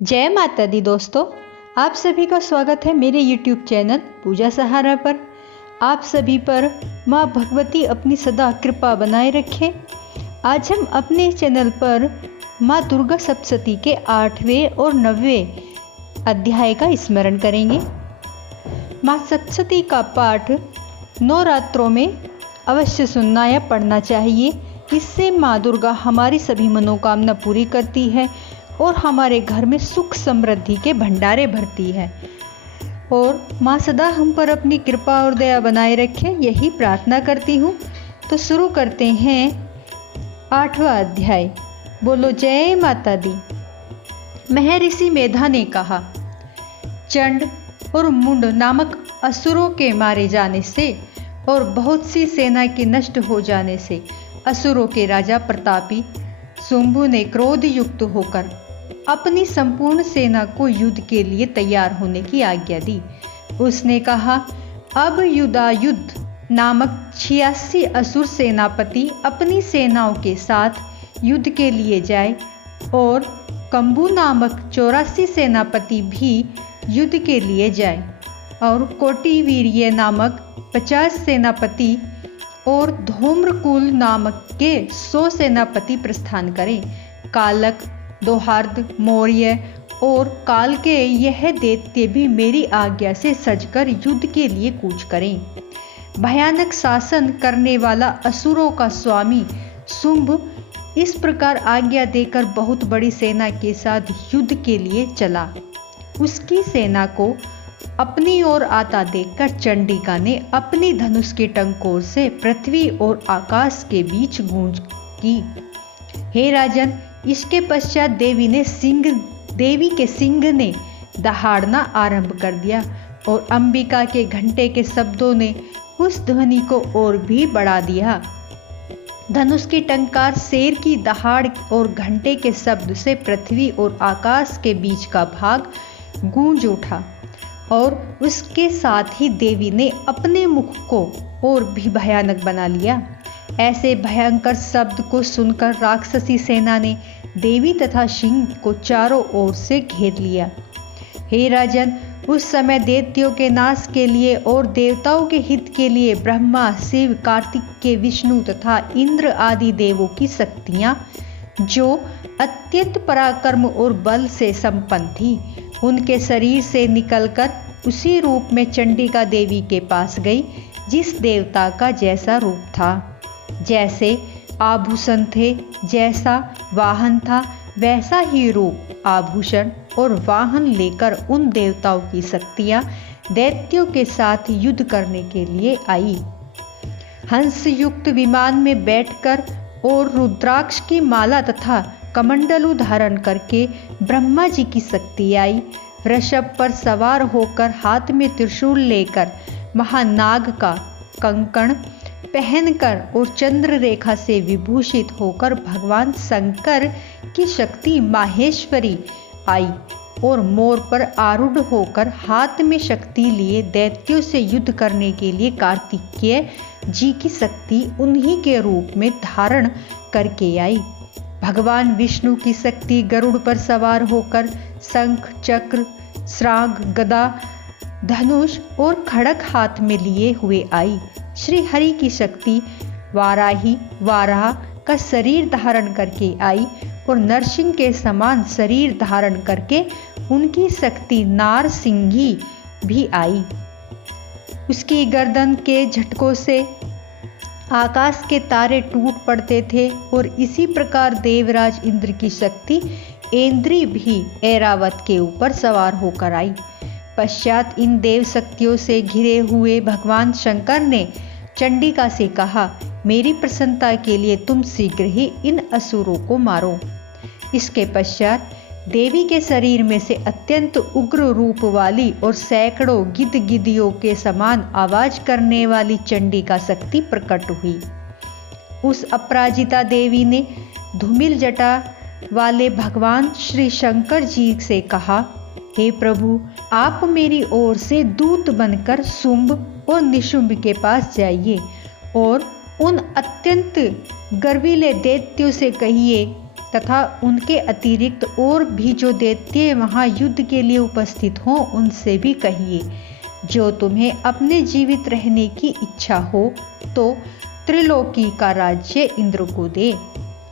जय माता दी दोस्तों, आप सभी का स्वागत है मेरे YouTube चैनल पूजा सहारा पर। आप सभी पर माँ भगवती अपनी सदा कृपा बनाए रखे। आज हम अपने चैनल पर माँ दुर्गा सप्तशती के 8वें और 9वें अध्याय का स्मरण करेंगे। माँ सप्तशती का पाठ नवरात्रों में अवश्य सुनना या पढ़ना चाहिए। इससे माँ दुर्गा हमारी सभी मनोकामना पूरी करती है और हमारे घर में सुख समृद्धि के भंडारे भरती है और माँ सदा हम पर अपनी कृपा और दया बनाए रखे, यही प्रार्थना करती हूँ। तो शुरू करते हैं 8वां अध्याय। बोलो जय माता दी। महर्षि मेधा ने कहा, चंड और मुंड नामक असुरों के मारे जाने से और बहुत सी सेना के नष्ट हो जाने से असुरों के राजा प्रतापी शुंभु ने क्रोध युक्त होकर अपनी संपूर्ण सेना को युद्ध के लिए तैयार होने की आज्ञा दी। उसने कहा, अब युद्धायुध नामक 86 असुर सेनापति अपनी सेनाओं के साथ युद्ध के लिए जाए और कंबु नामक 84 सेनापति भी युद्ध के लिए जाए और कोटिवीर्य नामक 50 सेनापति और धूम्रकुल नामक के 100 सेनापति प्रस्थान करें। कालक, दोहार्द, मौर्य और काल के यह दैत्य भी मेरी आज्ञा से सजकर युद्ध के लिए कूच करें। भयानक शासन करने वाला असुरों का स्वामी शुंभ इस प्रकार आज्ञा देकर बहुत बड़ी सेना के साथ युद्ध के लिए चला। उसकी सेना को अपनी ओर आता देखकर चंडिका ने अपनी धनुष के टंकोर से पृथ्वी और आकाश के बीच गूंज की। हे राजन, इसके पश्चात देवी के सिंह ने दहाड़ना आरंभ कर दिया और अंबिका के घंटे के शब्दों ने उस ध्वनि को और भी बढ़ा दिया। धनुष की टंकार, शेर की दहाड़ और घंटे के शब्द से पृथ्वी और आकाश के बीच का भाग गूंज उठा और उसके साथ ही देवी ने अपने मुख को और भी भयानक बना लिया। ऐसे भयंकर शब्द को सुनकर राक्षसी सेना ने देवी तथा सिंह को चारों ओर से घेर लिया। हे राजन, उस समय दैत्यों के नाश के लिए और देवताओं के हित के लिए ब्रह्मा, शिव, कार्तिकेय, विष्णु तथा इंद्र आदि देवों की शक्तियां, जो अत्यंत पराक्रम और बल से संपन्न थी, उनके शरीर से निकलकर उसी रूप में चंडिका देवी के पास गई, जिस देवता का जैसा रूप था, जैसे आभूषण थे, जैसा वाहन था, वैसा ही रूप, आभूषण और वाहन लेकर उन देवताओं की शक्तियां दैत्यों के साथ युद्ध करने के लिए आई। हंस युक्त विमान में बैठकर और रुद्राक्ष की माला तथा कमंडलू धारण करके ब्रह्मा जी की शक्ति आई। वृषभ पर सवार होकर हाथ में त्रिशूल लेकर महानाग का कंकण पहनकर और चंद्र रेखा से विभूषित होकर भगवान शंकर की शक्ति माहेश्वरी आई और मोर पर आरूढ़ होकर हाथ में शक्ति लिए दैत्यों से युद्ध करने के लिए कार्तिकेय जी की शक्ति उन्हीं के रूप में धारण करके आई। भगवान विष्णु की शक्ति गरुड़ पर सवार होकर शंख, चक्र, श्राग, गदा, धनुष और खड़ग हाथ में लिए हुए आई। श्री हरि की शक्ति वाराह का शरीर धारण करके आई और नरसिंह के समान शरीर धारण करके उनकी शक्ति नारसिंही भी आई। उसकी गर्दन के झटकों से आकाश के तारे टूट पड़ते थे और इसी प्रकार देवराज इंद्र की शक्ति ऐन्द्री भी ऐरावत के ऊपर सवार होकर आई। पश्चात इन देव शक्तियों से घिरे हुए भगवान शंकर ने चंडिका से कहा, मेरी प्रसन्नता के लिए तुम शीघ्र ही इन असुरों को मारो। इसके पश्चात देवी के शरीर में से अत्यंत उग्र रूप वाली और सैकड़ों गिद्धियों के समान आवाज करने वाली चंडिका शक्ति प्रकट हुई। उस अपराजिता देवी ने धूमिल जटा वाले भगवान श्री शंकर जी से कहा, हे प्रभु, आप मेरी ओर से दूत बनकर शुंभ और निशुंभ के पास जाइए और उन अत्यंत गर्वीले दैत्यों से कहिए तथा उनके अतिरिक्त और भी जो दैत्य वहाँ युद्ध के लिए उपस्थित हों उनसे भी कहिए, जो तुम्हें अपने जीवित रहने की इच्छा हो तो त्रिलोकी का राज्य इंद्र को दे।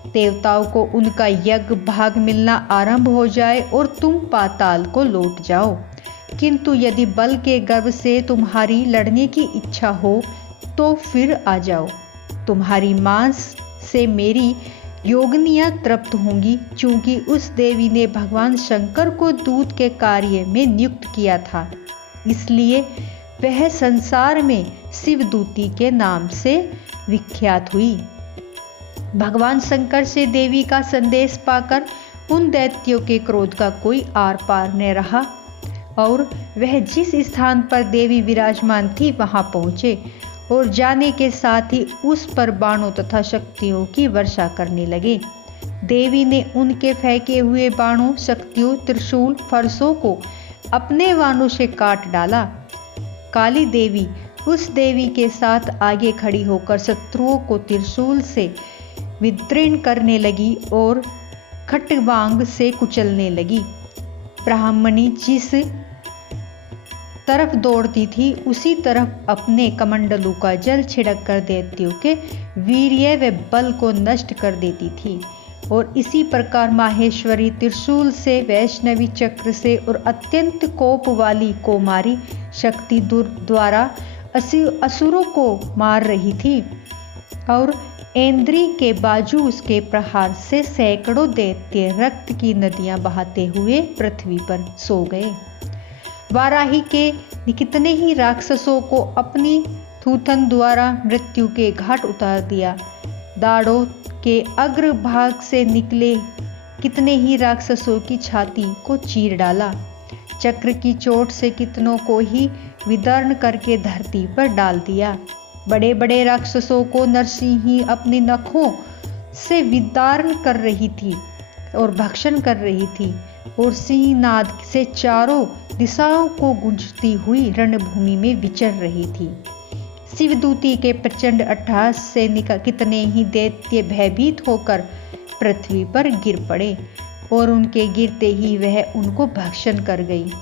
देवताओं को उनका यज्ञ भाग मिलना आरंभ हो जाए और तुम पाताल को लौट जाओ। किंतु यदि बल के गर्व से तुम्हारी लड़ने की इच्छा हो तो फिर आ जाओ। तुम्हारी मांस से मेरी योगिनियां तृप्त होंगी, क्योंकि उस देवी ने भगवान शंकर को दूत के कार्य में नियुक्त किया था, इसलिए वह संसार में शिवदूती के नाम से विख्यात हुई। भगवान शंकर से देवी का संदेश पाकर उन दैत्यों के क्रोध का कोई आर पार न रहा और वह जिस स्थान पर देवी विराजमान थी वहां पहुंचे और जाने के साथ ही उस पर बाणों तथा शक्तियों की वर्षा करने लगे। देवी ने उनके फेंके हुए बाणों, शक्तियों, त्रिशूल, फरसों को अपने बाणों से काट डाला। काली देवी उस देवी के साथ आगे खड़ी होकर शत्रुओं को त्रिशूल से विदीर्ण करने लगी और खट्वांग से कुचलने लगी। ब्राह्मणी जिस तरफ दौड़ती थी उसी तरफ अपने कमंडलू का जल छिड़क कर दैत्यों के वीर्य व बल को नष्ट कर देती थी। और इसी प्रकार माहेश्वरी त्रिशूल से, वैष्णवी चक्र से और अत्यंत कोप वाली कौमारी शक्ति द्वारा असुरों को मार रही थी और ऐन्द्री के बाजू उसके प्रहार से सैकड़ों दैत्य रक्त की नदियां बहाते हुए पृथ्वी पर सो गए। वाराही के कितने ही राक्षसों को अपनी थूथन द्वारा मृत्यु के घाट उतार दिया। दाढ़ों के अग्र भाग से निकले कितने ही राक्षसों की छाती को चीर डाला। चक्र की चोट से कितनों को ही विदीर्ण करके धरती पर डाल दिया। बड़े बड़े राक्षसों को नरसिंही अपने नखों से विदीर्ण कर रही थी और भक्षण कर रही थी और सिंहनाद से चारों दिशाओं को गूंजती हुई रणभूमि में विचर रही थी। शिवदूती के प्रचंड अट्टहास से कितने ही दैत्य भयभीत होकर पृथ्वी पर गिर पड़े और उनके गिरते ही वह उनको भक्षण कर गई।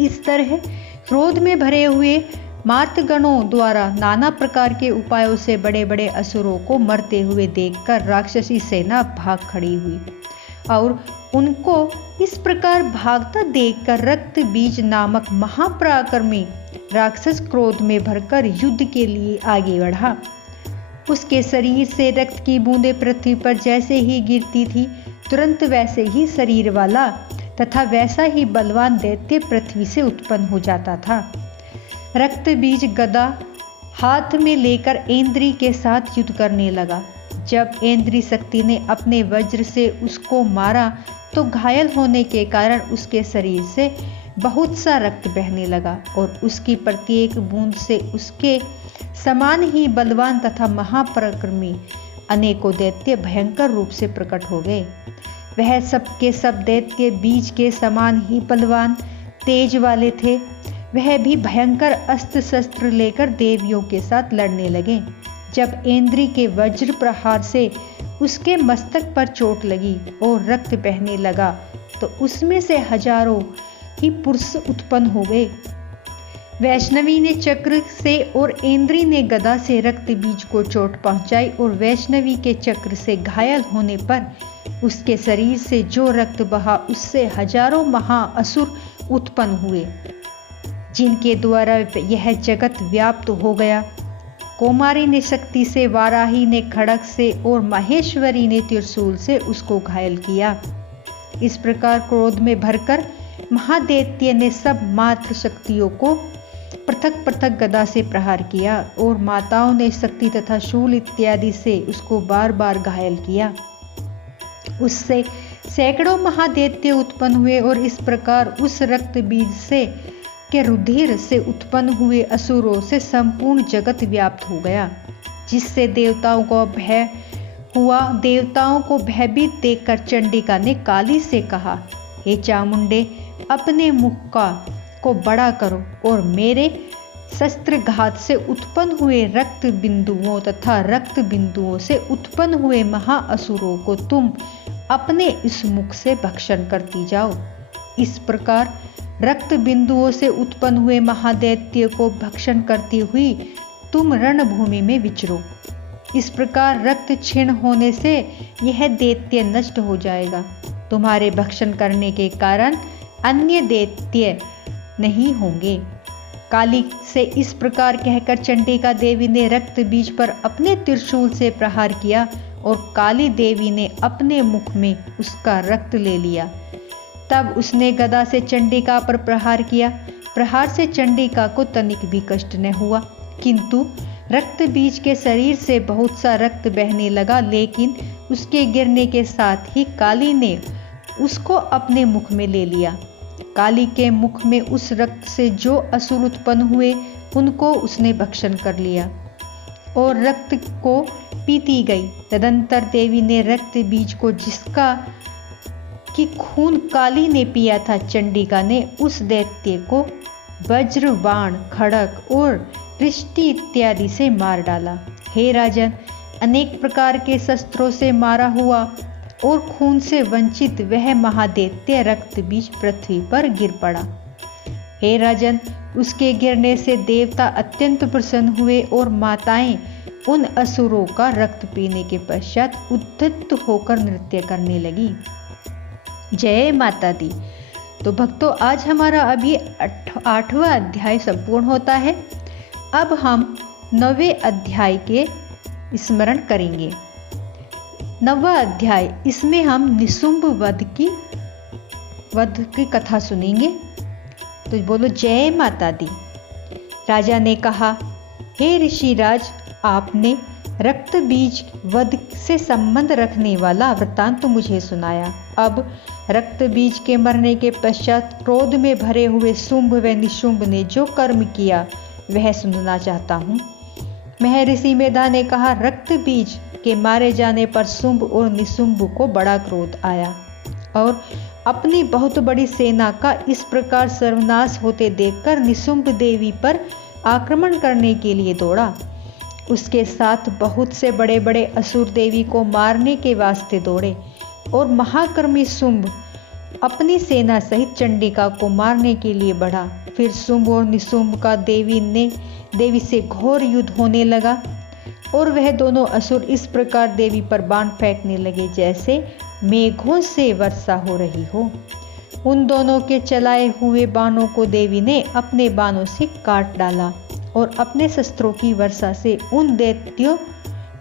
इस तरह क्रोध में भरे हुए मातगणों द्वारा नाना प्रकार के उपायों से बड़े बड़े असुरों को मरते हुए देखकर राक्षसी सेना भाग खड़ी हुई और उनको इस प्रकार भागता देखकर रक्त बीज नामक महापराक्रमी राक्षस क्रोध में भरकर युद्ध के लिए आगे बढ़ा। उसके शरीर से रक्त की बूंदें पृथ्वी पर जैसे ही गिरती थी, तुरंत वैसे ही शरीर वाला तथा वैसा ही बलवान दैत्य पृथ्वी से उत्पन्न हो जाता था। रक्त बीज गदा हाथ में लेकर ऐन्द्री के साथ युद्ध करने लगा। जब ऐन्द्री शक्ति ने अपने वज्र से उसको मारा तो घायल होने के कारण उसके शरीर से बहुत सा रक्त बहने लगा और उसकी प्रत्येक बूंद से उसके समान ही बलवान तथा महापराक्रमी अनेकों दैत्य भयंकर रूप से प्रकट हो गए। वह सबके सब दैत्य बीज के समान ही बलवान तेज वाले थे। वह भी भयंकर अस्त्र शस्त्र लेकर देवियों के साथ लड़ने लगे। जब ऐन्द्री के वज्र प्रहार से उसके मस्तक पर चोट लगी और रक्त बहने लगा तो उसमें से हजारों ही पुरुष उत्पन्न हो गए। वैष्णवी ने चक्र से और ऐन्द्री ने गदा से रक्त बीज को चोट पहुंचाई और वैष्णवी के चक्र से घायल होने पर उसके शरीर से जो रक्त बहा उससे हजारों महाअसुर उत्पन्न हुए, जिनके द्वारा यह जगत व्याप्त हो गया। कौमारी ने शक्ति से, वाराही ने खड्ग से और माहेश्वरी ने त्रिशूल से उसको घायल किया। इस प्रकार क्रोध में भरकर महादैत्य ने सब मात्र शक्तियों को पृथक पृथक गदा से प्रहार किया और माताओं ने शक्ति तथा शूल इत्यादि से उसको बार बार घायल किया। उससे सैकड़ों महादैत्य उत्पन्न हुए और इस प्रकार उस रक्त बीज से के रुधिर से उत्पन्न हुए असुरों से संपूर्ण जगत व्याप्त हो गया, जिससे देवताओं को भय हुआ। देवताओं को भयभीत देखकर चंडिका ने काली से कहा, हे चामुंडे, अपने मुख को बड़ा करो और मेरे शस्त्रघात से उत्पन्न हुए रक्त बिंदुओं तथा रक्त बिंदुओं से उत्पन्न हुए महाअसुरों को तुम अपने इस मुख से भक्षण करती जाओ। इस प्रकार रक्त बिंदुओं से उत्पन्न हुए महादैत्य को भक्षण करती हुई तुम रणभूमि में विचरो। इस प्रकार रक्त क्षीण होने से यह दैत्य नष्ट हो जाएगा। तुम्हारे भक्षण करने के कारण अन्य दैत्य नहीं होंगे। काली से इस प्रकार कहकर चंडिका देवी ने रक्त बीज पर अपने त्रिशूल से प्रहार किया और काली देवी ने अपने मुख में उसका रक्त ले लिया। तब उसने गदा से चंडिका पर प्रहार किया। प्रहार से चंडिका को तनिक भी कष्ट न हुआ, किंतु रक्त बीज के शरीर से बहुत सा रक्त बहने लगा, लेकिन उसके गिरने के साथ ही काली ने उसको अपने मुख में ले लिया। काली के मुख में उस रक्त से जो असुर उत्पन्न हुए उनको उसने भक्षण कर लिया और रक्त को पीती गई। तदंतर देवी ने रक्त बीज को, जिसका कि खून काली ने पिया था, चंडिका ने उस दैत्य को वज्र, बाण, खड़ग और वृष्टि इत्यादि से मार डाला। हे राजन, अनेक प्रकार के शस्त्रों से मारा हुआ और खून से वंचित वह महादैत्य रक्त बीज पृथ्वी पर गिर पड़ा। हे राजन, उसके गिरने से देवता अत्यंत प्रसन्न हुए और माताएं उन असुरों का रक्त पीने के पश्चात उद्यत होकर नृत्य करने लगी। जय माता दी। तो भक्तों, आज हमारा अभी 8वां अध्याय संपूर्ण होता है। अब हम 9वें अध्याय के स्मरण करेंगे। 9वां अध्याय, इसमें हम निशुंभ वध की कथा सुनेंगे। तो बोलो जय माता दी। राजा ने कहा, हे ऋषिराज, आपने रक्त बीज वध से संबंध रखने वाला वृत्तांत तो मुझे सुनाया। अब रक्त बीज के मरने के पश्चात क्रोध में भरे हुए शुंभ व निशुंभ ने जो कर्म किया वह सुनना चाहता हूँ। महर्षि मेधा ने कहा, रक्त बीज के मारे जाने पर शुंभ और निशुंभ को बड़ा क्रोध आया और अपनी बहुत बड़ी सेना का इस प्रकार सर्वनाश होते देखकर निशुंभ देवी पर आक्रमण करने के लिए दौड़ा। उसके साथ बहुत से बड़े बड़े असुर देवी को मारने के वास्ते दौड़े और महाकर्मी शुंभ अपनी सेना सहित चंडिका को मारने के लिए बढ़ा। फिर शुंभ और निशुंभ का देवी से घोर युद्ध होने लगा और वह दोनों असुर इस प्रकार देवी पर बाण फेंकने लगे जैसे मेघों से वर्षा हो रही हो। उन दोनों के चलाए हुए बाणों को देवी ने अपने बाणों से काट डाला और अपने शस्त्रों की वर्षा से उन दैत्यों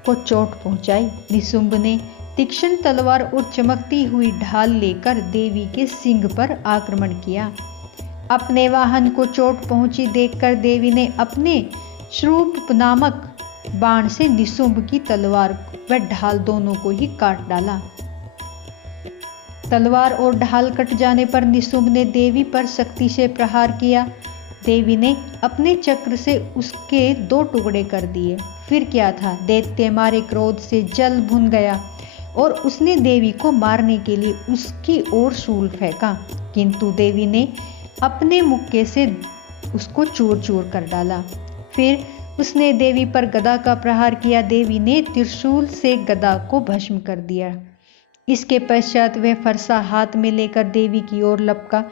को चोट पहुंचाई। निशुंभ ने तीक्ष्ण तलवार और चमकती हुई ढाल लेकर देवी के सिंह पर आक्रमण किया। अपने वाहन को चोट पहुंची देखकर देवी ने अपने श्रूप नामक बाण से निशुंभ की तलवार व ढाल दोनों को ही काट डाला। तलवार और ढाल कट जाने पर निशुंभ ने देवी पर शक्ति से प्रहार किया। देवी ने अपने चक्र से उसके 2 टुकड़े कर दिए। फिर क्या था, दैत्य मारे क्रोध से जल भुन गया और उसने देवी को मारने के लिए उसकी ओर शूल फेंका, किंतु देवी ने अपने मुक्के से उसको चूर चूर कर डाला। फिर उसने देवी पर गदा का प्रहार किया। देवी ने त्रिशूल से गदा को भस्म कर दिया। इसके पश्चात वह फरसा हाथ में लेकर देवी की ओर लपका।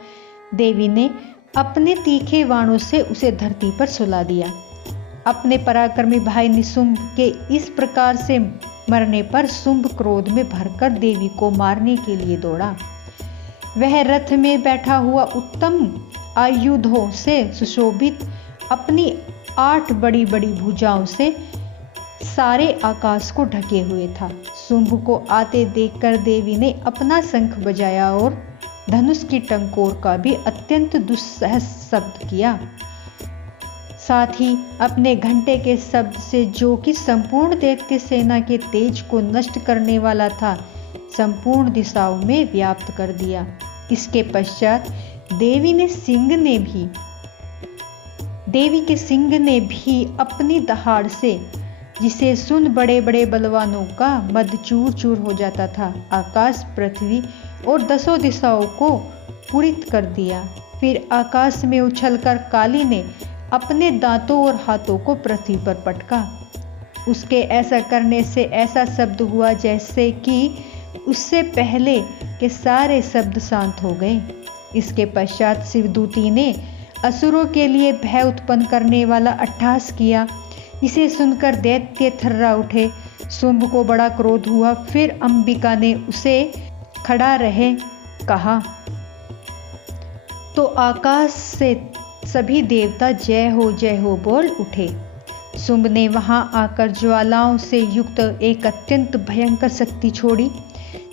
देवी ने अपने तीखे बाणों से उसे धरती पर सुला दिया। अपने पराक्रमी भाई निशुंभ के इस प्रकार से मरने पर शुंभ क्रोध में भरकर देवी को मारने के लिए दौड़ा। वह रथ में बैठा हुआ उत्तम आयुधों से सुशोभित अपनी 8 बड़ी बड़ी भुजाओं से सारे आकाश को ढके हुए था। शुंभ को आते देखकर देवी ने अपना शंख बजाया और धनुष की टंकोर का भी अत्यंत दुस्सह शब्द किया। साथ ही अपने घंटे के शब्द से, जो कि संपूर्ण दैत्य सेना के तेज को नष्ट करने वाला था, संपूर्ण दिशाओं में व्याप्त कर दिया। इसके पश्चात देवी के सिंह ने भी अपनी दहाड़ से, जिसे सुन बड़े बड़े बलवानों का मद चूर चूर हो जाता था, आकाश, पृथ्वी और 10 दिशाओं को पूरित कर दिया। फिर आकाश में उछलकर काली ने अपने दांतों और हाथों को पृथ्वी पर पटका। उसके ऐसा करने से ऐसा शब्द हुआ जैसे कि उससे पहले के सारे शब्द शांत हो गए। इसके पश्चात शिवदूती ने असुरों के लिए भय उत्पन्न करने वाला अट्टहास किया। इसे सुनकर दैत्य थर्रा उठे। शुंभ को बड़ा क्रोध हुआ। फिर अंबिका ने उसे खड़ा रहे कहा तो आकाश से सभी देवता जय हो बोल उठे। शुंभ ने वहां आकर ज्वालाओं से युक्त एक अत्यंत भयंकर शक्ति छोड़ी,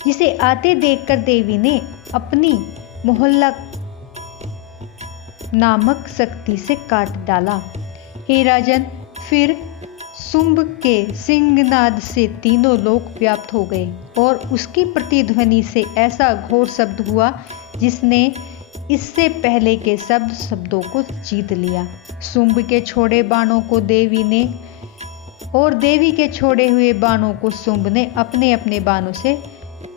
जिसे आते देखकर देवी ने अपनी मोहल्ला नामक शक्ति से काट डाला। हे राजन, फिर शुंभ के सिंहनाद से तीनों लोक व्याप्त हो गए और उसकी प्रतिध्वनि से ऐसा घोर शब्द हुआ जिसने इससे पहले के शब्दों को जीत लिया। शुंभ के छोड़े बाणों को देवी ने और देवी के छोड़े हुए बाणों को शुंभ ने अपने अपने बाणों से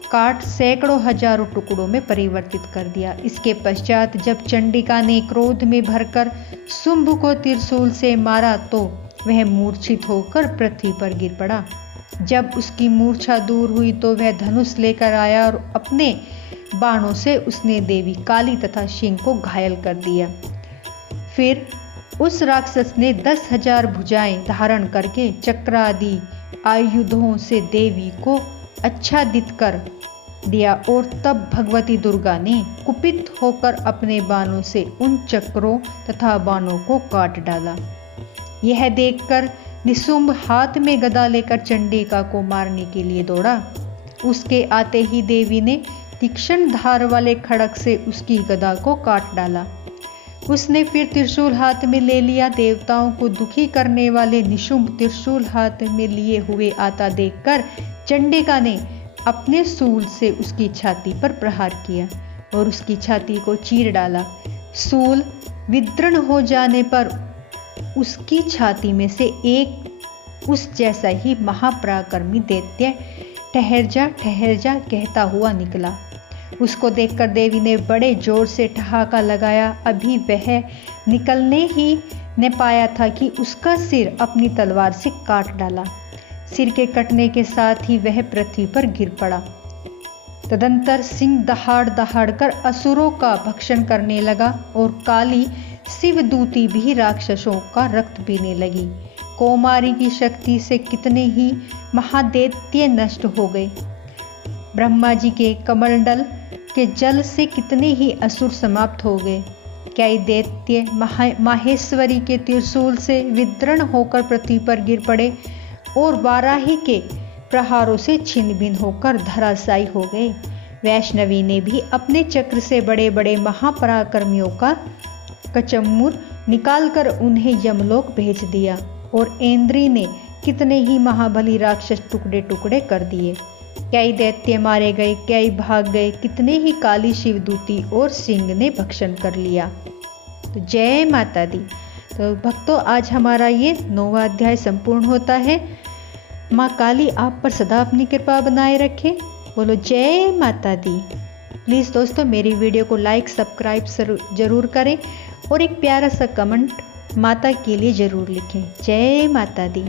काट सैकड़ों हजारों टुकड़ों में परिवर्तित कर दिया। इसके पश्चात जब चंडिका ने क्रोध में भरकर शुंभ को त्रिशूल से मारा तो वह मूर्छित होकर पृथ्वी पर गिर पड़ा। जब उसकी मूर्छा दूर हुई तो वह धनुष लेकर आया और अपने बाणों से उसने देवी काली तथा सिंह को घायल कर दिया। फिर उस राक्षस ने 10,000 भुजाएं धारण करके चक्र आदि आयुधों से देवी को आच्छादित कर दिया और तब भगवती दुर्गा ने कुपित होकर अपने बाणों से उन चक्रों तथा बाणों को काट डाला। यह देखकर निशुंभ हाथ में गदा लेकर चंडिका को मारने के लिए दौड़ा। उसके आते ही देवी ने तीक्ष्ण धार वाले खड़ग से उसकी गदा को काट डाला। उसने फिर त्रिशूल हाथ में ले लिया। देवताओं को दुखी करने वाले निशुंभ त्रिशूल हाथ में लिए हुए आता देखकर चंडिका ने अपने शूल से उसकी छाती पर प्रहार किया और उसकी छाती को चीर डाला। शूल विदीर्ण हो जाने पर उसकी छाती में से एक उस जैसा ही महापराक्रमी दैत्य ठहर जा कहता हुआ निकला। उसको देखकर देवी ने बड़े जोर से ठहाका लगाया। अभी वह निकलने ही न पाया था कि उसका सिर अपनी तलवार से काट डाला। सिर के कटने के साथ ही वह पृथ्वी पर गिर पड़ा। तदंतर सिंह दहाड़ कर असुरों का भक्षण करने लगा और काली शिवदूती भी राक्षसों का रक्त पीने लगी। कौमारी की शक्ति से कितने ही महादैत्य नष्ट हो गए। ब्रह्मा जी के कमंडल के जल से कितने ही असुर समाप्त हो गए। कई दैत्य माहेश्वरी के त्रिशूल से विदीर्ण होकर पृथ्वी पर गिर पड़े और वाराही के प्रहारों से छिन्न भिन्न होकर धराशायी हो गए। वैष्णवी ने भी अपने चक्र से बड़े बड़े महापराक्रमियों का कचम्मुर निकालकर उन्हें यमलोक भेज दिया और इंद्री ने कितने ही महाबली राक्षस टुकड़े टुकड़े कर दिए। कई दैत्य मारे गए, कई भाग गए, कितने ही काली शिवदूती और सिंह ने भक्षण कर लिया। तो जय माता दी। तो भक्तों, आज हमारा ये 9वां अध्याय संपूर्ण होता है। माँ काली आप पर सदा अपनी कृपा बनाए रखे। बोलो जय माता दी। प्लीज़ दोस्तों, मेरी वीडियो को लाइक सब्सक्राइब जरूर करें और एक प्यारा सा कमेंट माता के लिए ज़रूर लिखें। जय माता दी।